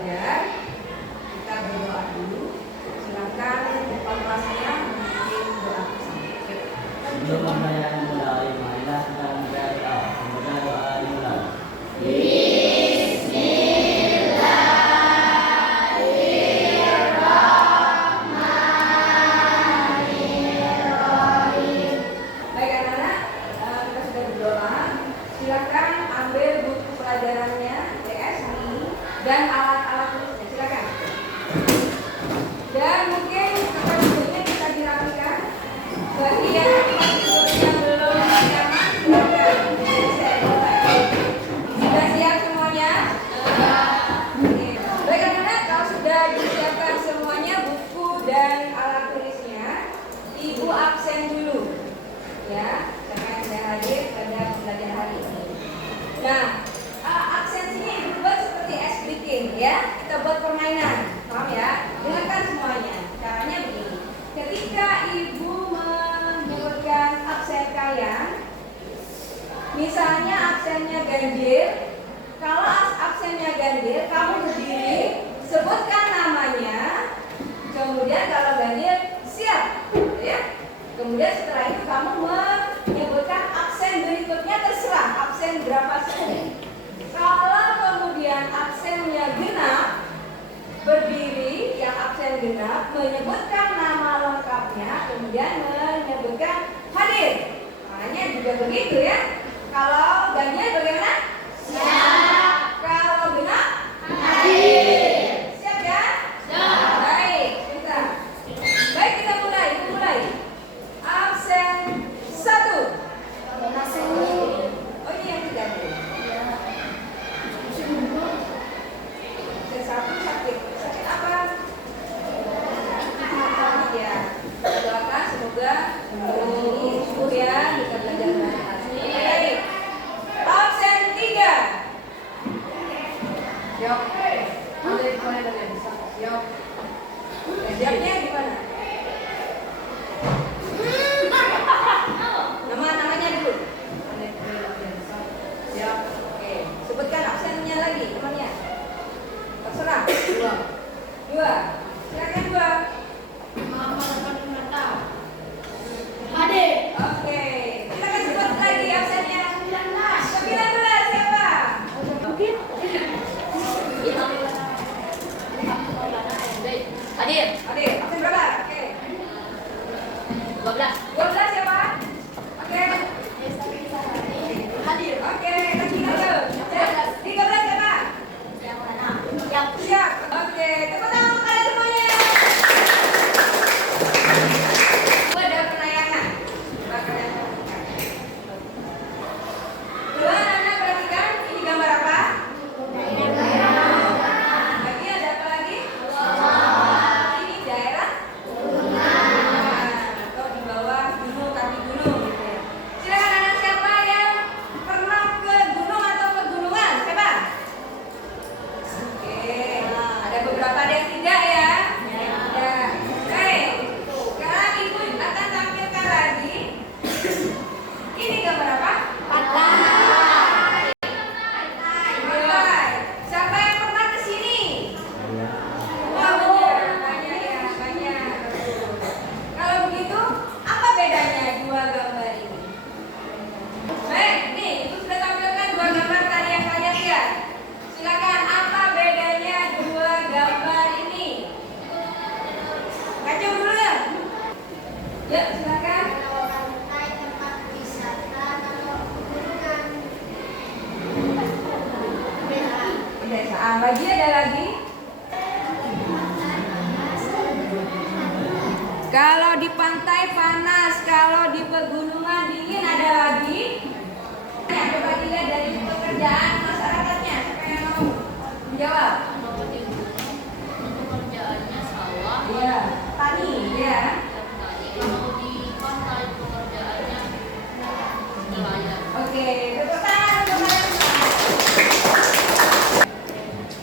belajar. Kita berdoa dulu. Silakan Bapak kelasnya memimpin doa bersama. Sebelum pembelajaran mulai, marilah kita berdoa. Semoga doa dimulai. Baik anak-anak, kita sudah berdoa. Silakan ambil buku pelajarannya TS hari ini dan alat-alat tulisnya. Silakan. Dan mungkin tempat tidurnya bisa dirapikan. Bagi yang tempat tidurnya belum nyaman, silakan. Sudah siap semuanya? Oke. Baik anak-anak, kalau sudah disiapkan semuanya buku dan alat tulisnya, Ibu absen dulu. Ya, karena tidak hadir pada pembelajaran hari ini. Nah, absensinya Ibu buat seperti ice breaking ya. Kita buat permainan, paham ya? Dengarkan semuanya. Caranya begini. Ketika Ibu menyebutkan absen kalian, misalnya absennya ganjil. Kalau absennya ganjil, kamu berdiri, sebutkan namanya. Kemudian kalau ganjil, siap, ya. Kemudian setelah itu kamu menyebutkan absen berikutnya, terserah absen berapa saja. Kalau kemudian absennya genap, berdiri yang absen genap, menyebutkan nama lengkapnya, kemudian menyebutkan hadir. Makanya juga begitu ya. Kalau ganjil bagaimana? Siap. Kalau genap? Hadir. Siap ya? Siap. Baik, kita. Baik, kita mulai. Absen 1. Oh ini yang tidak ada. Absen 1 sakit. Sakit apa? Ya. Doakan semoga ini sembuh ya, bisa belajar dengan baik. Absen 3. Siap. Boleh bisa. Siap. Siapnya gimana? Namanya dulu. Siap. Oke. Sebutkan absennya lagi temannya. Terserah. 2. Silakan 2. Hadir. Oke. Kita akan sebut lagi absennya. 19 siapa? Mungkin. Hadir. Absen berapa? Oke. 12 siapa? Oke. Hadir. Oke, lagi ayo. 13 siapa? Siap. Oke, tepuk tangan untuk kalian semuanya. Ada penayangan. Coba anak perhatikan, ini gambar apa? Lagi ada apa lagi? Ini daerah? Atau di bawah gunung, kaki gunung gitu ya. Silakan anak siapa yang pernah ke gunung atau pegunungan? Siapa? Oke, ada beberapa, ada yang tidak ya. Ya. Baik. Sekarang Ibu akan tampilkan lagi. Ini gambar apa? Pantai. Siapa yang pernah ke sini? Wah, banyak ya, banyak. Kalau begitu, apa bedanya dua gambar ini? Baik, nih, Ibu sudah tampilkan dua gambar tadi yang kalian lihat. Silakan, apa bedanya dua gambar ini? Kacau dulu ya. Ya, silakan. Pedesaan. Lagi ada lagi? Kalau di pantai panas, kalau di pegunungan dingin, ada lagi? Ya, coba dilihat dari pekerjaan masyarakatnya. Siapa yang mau menjawab? Pekerjaannya sawah, Iya, tani, ya. kalau di pantai pekerjaannya nelayan. Oke, tepuk tangan untuk kalian semua.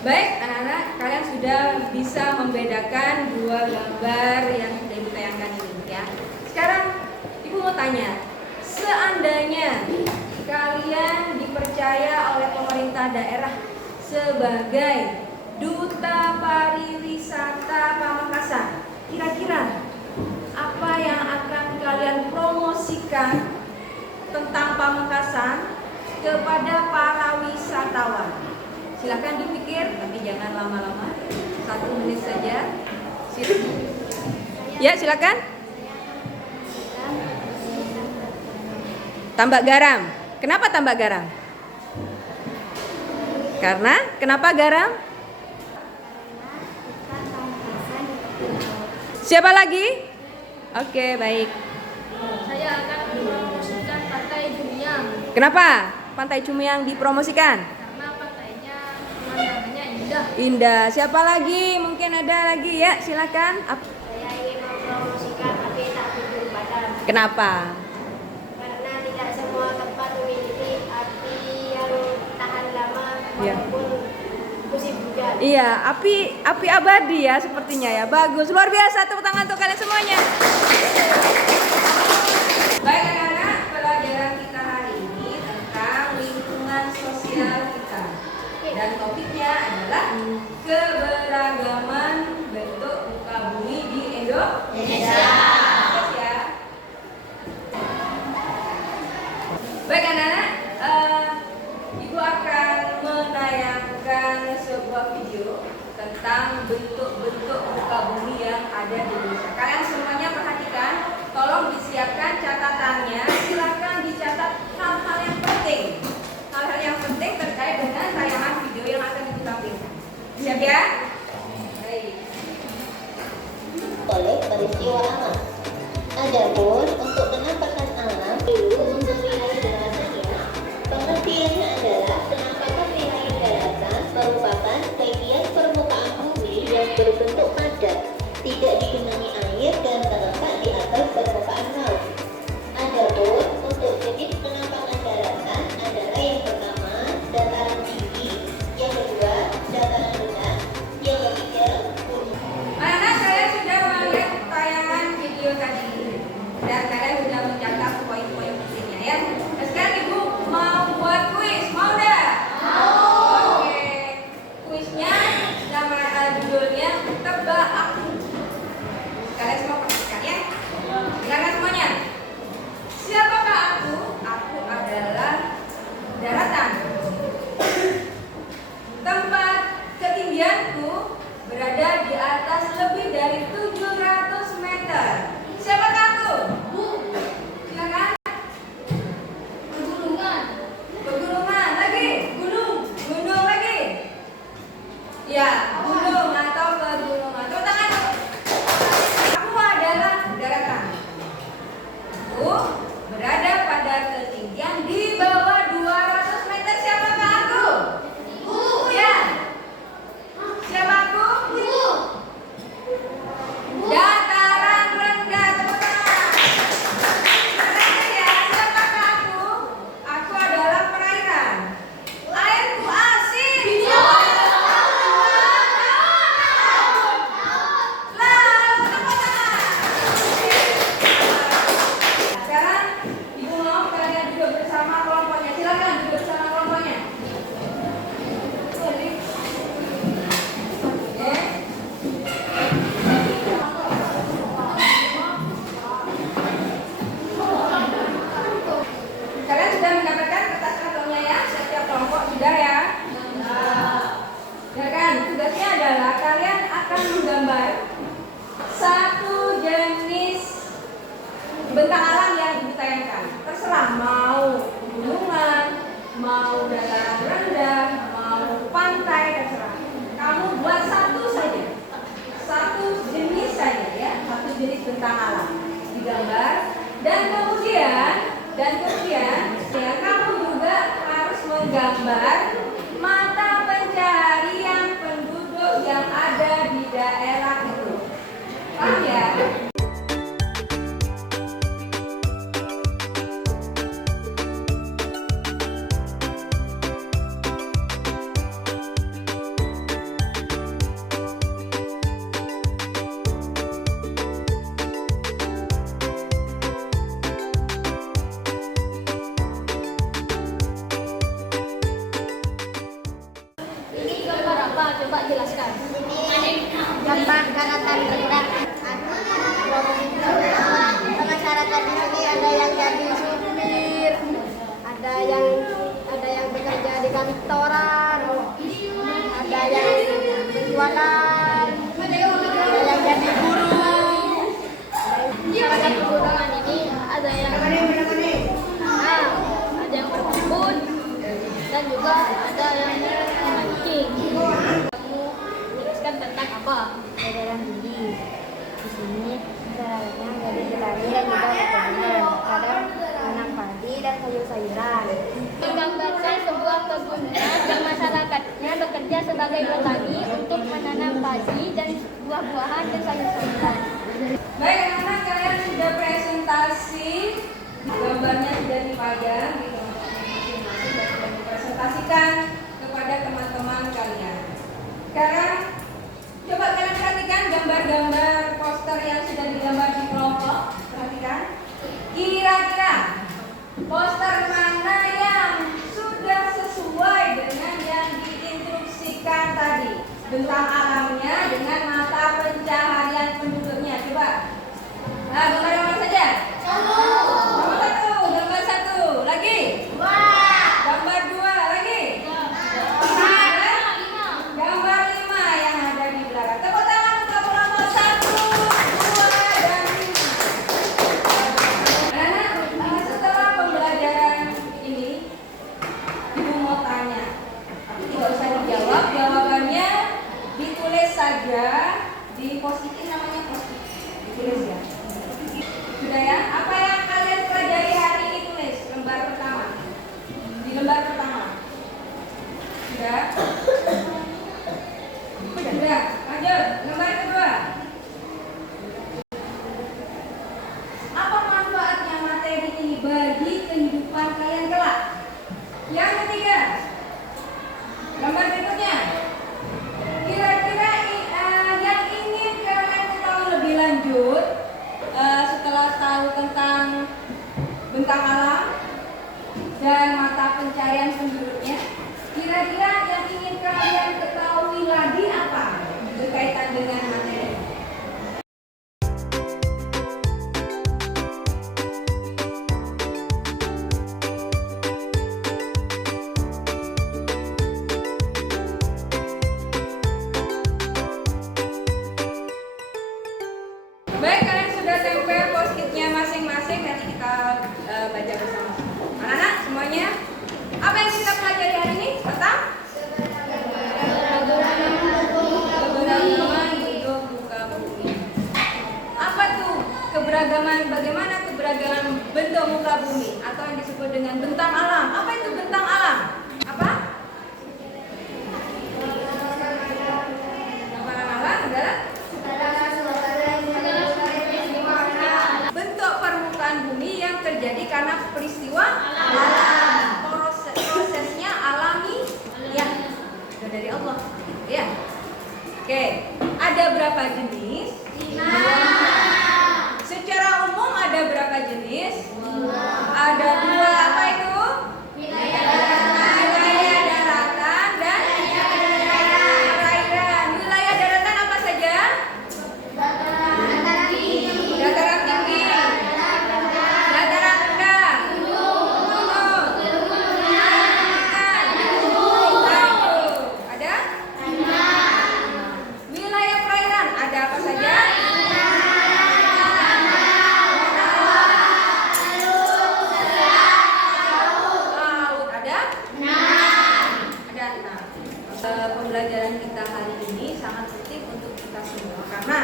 Baik, anak-anak, kalian sudah bisa membedakan dua gambar yang sudah ditayangkan ini ya. Sekarang Ibu mau tanya, seandainya kalian dipercaya oleh pemerintah daerah sebagai Duta Pariwisata Pamekasan. Kira-kira apa yang akan kalian promosikan tentang Pamekasan kepada para wisatawan? Silakan dipikir, tapi jangan lama-lama. 1 menit saja. Ya, silakan. Tambak garam. Kenapa tambak garam? Karena kenapa garam? Siapa lagi? Oke, baik. Saya akan mempromosikan Pantai Jumiang Kenapa Pantai Jumiang dipromosikan? karena pantainya pemandangannya indah. Indah. Siapa lagi? Mungkin ada lagi ya, silakan. Saya ingin mempromosikan api tak kunjung padam Kenapa? karena tidak semua tempat memiliki api yang tahan lama Iya. walaupun musim hujan. Iya, api abadi ya sepertinya ya. Bagus, luar biasa. Tepuk tangan untuk kalian semuanya. Baik anak-anak, pelajaran kita hari ini tentang lingkungan sosial kita. Dan topiknya adalah keberagaman bentuk muka bumi di Indonesia. Bagus ya. Baik anak-anak, Ibu akan menayangkan sebuah video tentang bentuk-bentuk muka bumi yang ada di Indonesia. Kalian semuanya perhatikan, tolong disiapkan catatannya. Silakan dicatat hal-hal yang penting. Hal-hal yang penting terkait dengan tayangan video yang akan ditampilkan. Siap ya? Baik. Oleh peristiwa alam. Adapun untuk penampakan alam dulu untuk wilayah daratan pengertiannya adalah penampakan wilayah daratan merupakan bagian permukaan bumi yang berbentuk padat, tidak digenangi air dan terletak di atas permukaan laut. Adapun untuk jenis penampakan daratan adalah yang pertama dataran tinggi, yang kedua dataran rendah, yang ketiga gunung. Anak-anak, kalian sudah melihat tayangan video tadi dan kalian sudah mencatat poin-poin pentingnya ya. Nah, sekarang Ibu mau buat kuis, mau enggak? Mau. Oke. Kuisnya judulnya tebak aku. Kalian semua perhatikan ya. Dengarkan semuanya. Siapakah aku? Aku adalah daratan. Tempat ketinggianku berada di atas lebih dari 700 meter. Siapakah aku? Silakan. Pegunungan. Pegunungan lagi. Gunung lagi. Ya, gunung atau pegunungan. Tepuk tangan. Aku adalah daratan. Aku berada pada ketinggian di bawah 200 meter. Siapakah aku? Ya. Siapa aku? Dataran rendah. Tepuk tangan. Keren ya. Siapakah aku? Aku adalah perairan. Airku asin. Laut. Tepuk tangan. Sekarang Ibu mau kalian duduk bersama kelompoknya. Silakan duduk bersama kelompoknya. Oke. Kalian sudah mendapatkan kertas kartonnya ya? Setiap kelompok sudah ya? Ya kan? Tugasnya adalah kalian akan menggambar satu jenis bentang alam yang ditayangkan. Terserah mau gunungan, mau dataran rendah, mau pantai, terserah. Kamu buat satu saja. Satu jenis saja ya, satu jenis bentang alam digambar dan kemudian ya, kamu juga harus menggambar mata pencaharian penduduk yang ada di daerah itu. Paham ya? Ini gambar apa? Coba jelaskan. silakan. Ini gambar daratan rendah. Masyarakat di sini ada yang jadi supir, ada yang bekerja di kantoran, ada yang berjualan, ada yang jadi guru. Masyarakat pegunungan ini ada yang berkebun dan juga ada yang memancing. Kamu jelaskan tentang apa? Peredaran tinggi. Di sini masyarakatnya jadi petani dan juga perkebunan. Kadang tanam padi dan sayur-sayuran. Menggambarkan sebuah pegunungan yang masyarakatnya bekerja sebagai petani untuk menanam padi dan buah-buahan dan sayur-sayuran. Baik anak-anak, kalian sudah presentasi, gambarnya sudah dipajang di kelompoknya masing-masing dan sudah dipresentasikan kepada teman-teman kalian. Sekarang coba kalian perhatikan gambar-gambar poster yang sudah digambar di kelompok. Perhatikan. Kira-kira poster mana yang sudah sesuai dengan yang diinstruksikan tadi? Bentang alamnya dengan mata pencaharian penduduknya. Coba. Nah, gambar yang mana saja? Gambar satu. Gambar satu. Lagi? Gambar dua. Lagi? Gambar 5 yang ada di belakang. Tepuk tangan untuk kelompok 1, 2, dan 5. Anak, setelah pembelajaran ini, Ibu mau tanya, tapi tidak usah dijawab. Jawabannya ditulis saja di post-it, namanya post-it. Ditulis ya. Sudah ya? Apa yang kalian pelajari hari ini tulis lembar pertama. Di lembar pertama. Sudah? Sudah, lanjut. Lembar kedua. Apa manfaatnya materi ini bagi kehidupan kalian kelak? Yang ketiga. Lembar berikutnya. Kira-kira yang ingin kalian ketahui lebih lanjut setelah tahu tentang bentang alam dan mata pencarian penduduknya, kira-kira yang ingin kalian ketahui lagi apa berkaitan dengan materi? Baik, kalian sudah tempel post-itnya masing-masing. Nanti kita baca bersama. Anak-anak semuanya, apa yang kita pelajari hari ini? Tentang keberagaman hidup muka bumi. Apa tuh keberagaman? Bagaimana keberagaman bentuk muka bumi atau yang disebut dengan bentang alam? Apa itu bentang alam? Apa? Bentang alam adalah bentuk permukaan bumi yang terjadi karena peristiwa alam. Prosesnya alami, ya, sudah dari Allah, ya. Oke, ada berapa jenis? 5. Secara umum ada berapa jenis? 2. Ada 2. Apa itu? Wilayah daratan dan perairan. Wilayah daratan apa saja? Dataran tinggi, dataran rendah, gunung, ada? Wilayah perairan ada apa saja? Laut ada? Ada 6. Pembelajaran kita hari ini sangat penting untuk kita semua karena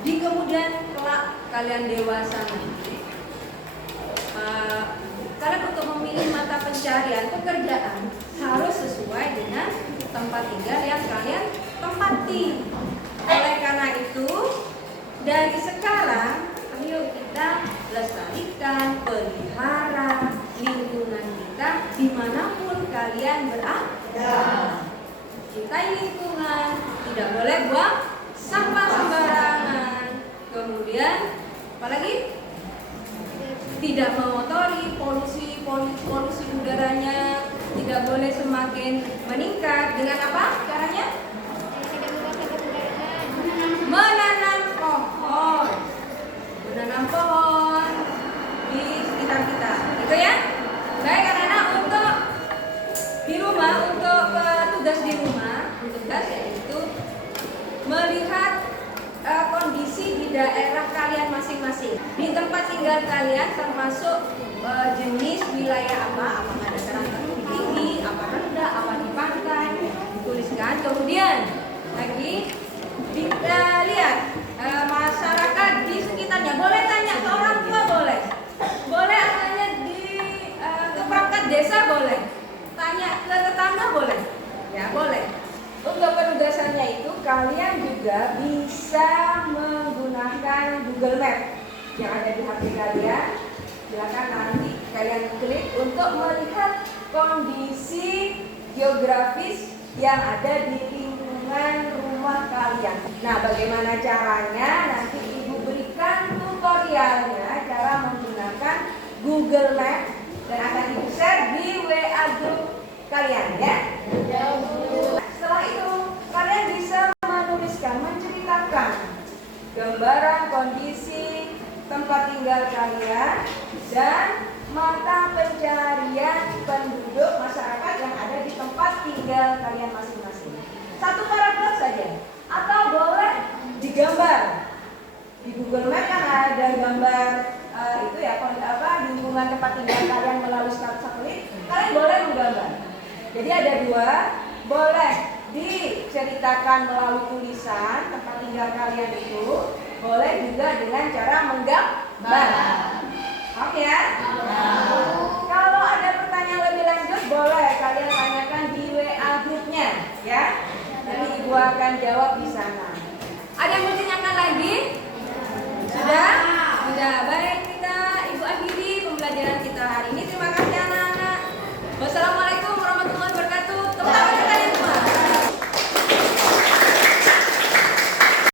di kemudian kelak kalian dewasa nanti, kalian untuk memilih mata pencarian pekerjaan harus sesuai dengan tempat tinggal yang kalian tempati. Oleh karena itu, dari sekarang ayo kita lestarikan, pelihara lingkungan kita dimanapun kalian berada. Cintai lingkungan, tidak boleh buang sampah sembarangan. Kemudian apalagi? Tidak mengotori polusi udaranya, tidak boleh semakin meningkat. Dengan apa caranya? daerah kalian masing-masing. Di tempat tinggal kalian termasuk jenis wilayah apa, apakah dataran tinggi, apa rendah, apa di pantai, dituliskan. Kemudian lagi kita lihat masyarakat di sekitarnya. Boleh tanya ke orang tua, boleh. Boleh tanya ke perangkat desa, boleh. Tanya ke tetangga, boleh. Ya, boleh. Untuk penugasannya itu kalian juga bisa menggunakan Google Map yang ada di HP kalian. Silakan nanti kalian klik untuk melihat kondisi geografis yang ada di lingkungan rumah kalian. Nah, bagaimana caranya? Nanti Ibu berikan tutorialnya cara menggunakan Google Map dan akan Ibu share di WA group kalian ya. Setelah itu kalian bisa menuliskan, menceritakan gambaran kondisi tempat tinggal kalian dan mata pencarian penduduk masyarakat yang ada di tempat tinggal kalian masing-masing. Satu paragraf saja, atau boleh digambar. Di Google Map kan ada gambar itu ya, lingkungan tempat tinggal kalian melalui satelit. Kalian boleh menggambar. Jadi ada dua, boleh diceritakan melalui tulisan tempat tinggal kalian itu, boleh juga dengan cara menggambar. Oke ya?